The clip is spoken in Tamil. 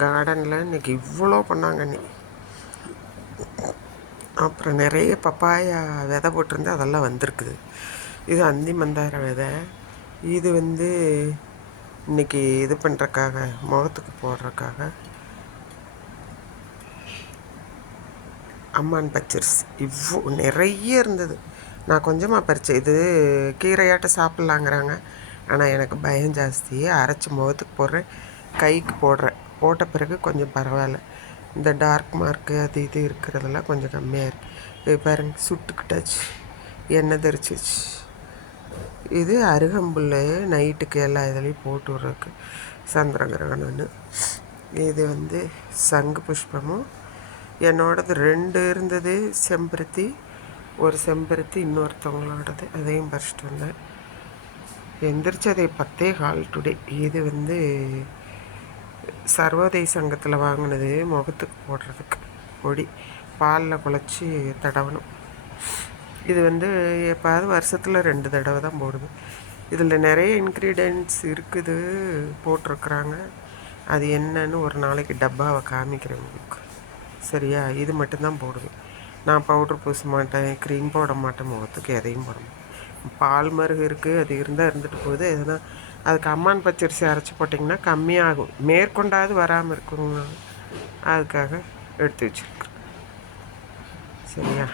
கார்டனில் இன்றைக்கி இவ்வளோ பண்ணாங்க நீ. அப்புறம் நிறைய பப்பாயா விதை போட்டிருந்து அதெல்லாம் வந்திருக்குது. இது அந்தி மந்தார விதை. இது இன்றைக்கி இது பண்ணுறக்காக, முகத்துக்கு போடுறக்காக அம்மான் பச்சரிசி நிறைய இருந்தது. நான் கொஞ்சமாக பறித்தேன். இது கீரையாட்ட சாப்பிட்லாங்கிறாங்க. ஆனால் எனக்கு பயம் ஜாஸ்தி. அரைச்சி முகத்துக்கு போடுறேன், கைக்கு போடுறேன். போட்ட பிறகு கொஞ்சம் பரவாயில்ல. இந்த டார்க் மார்க்கு அது இது இருக்கிறதெல்லாம் கொஞ்சம் கம்மியாக இருக்குது. பாருங்க, சுட்டுக்கிட்டாச்சு, எண்ணெய் தெரிச்சிச்சு. இது அருகம்புல் நைட்டுக்கு எல்லா இதுலேயும் போட்டு விட்றதுக்கு, சந்திர கிரகணம்னு. இது சங்கு புஷ்பமும் என்னோடது 2 இருந்தது. செம்பருத்தி, ஒரு செம்பருத்தி இன்னொருத்தவங்களோடது, அதையும் பறிச்சிட்டு வந்தேன். எந்திரிச்சு அதை 10:15 டுடே. இது சர்வோதய சங்கத்தில் வாங்கினது, முகத்துக்கு போடுறதுக்கு பொடி, பாலில் குழச்சி தடவணும். இது எப்பாவது வருஷத்தில் 2 தடவை தான் போடுது. இதில் நிறைய இன்க்ரீடியன்ட்ஸ் இருக்குது போட்டிருக்குறாங்க. அது என்னன்னு ஒரு நாளைக்கு டப்பாவை காமிக்கிறேன் உங்களுக்கு, சரியா? இது மட்டும்தான் போடுவேன் நான். பவுட்ரு பூச மாட்டேன், க்ரீம் போட மாட்டேன், முகத்துக்கு எதையும் போட மாட்டேன். பால் மருகு இருக்குது, அது இருந்தால் இருந்துட்டு போகுது. எதுனா அதுக்கு அம்மான் பச்சரிசி அரைச்சி போட்டிங்கன்னா கம்மியாகும், மேற்கொண்டாவது வராமல் இருக்குங்க. அதுக்காக எடுத்து வச்சுருக்குறேன், சரியா?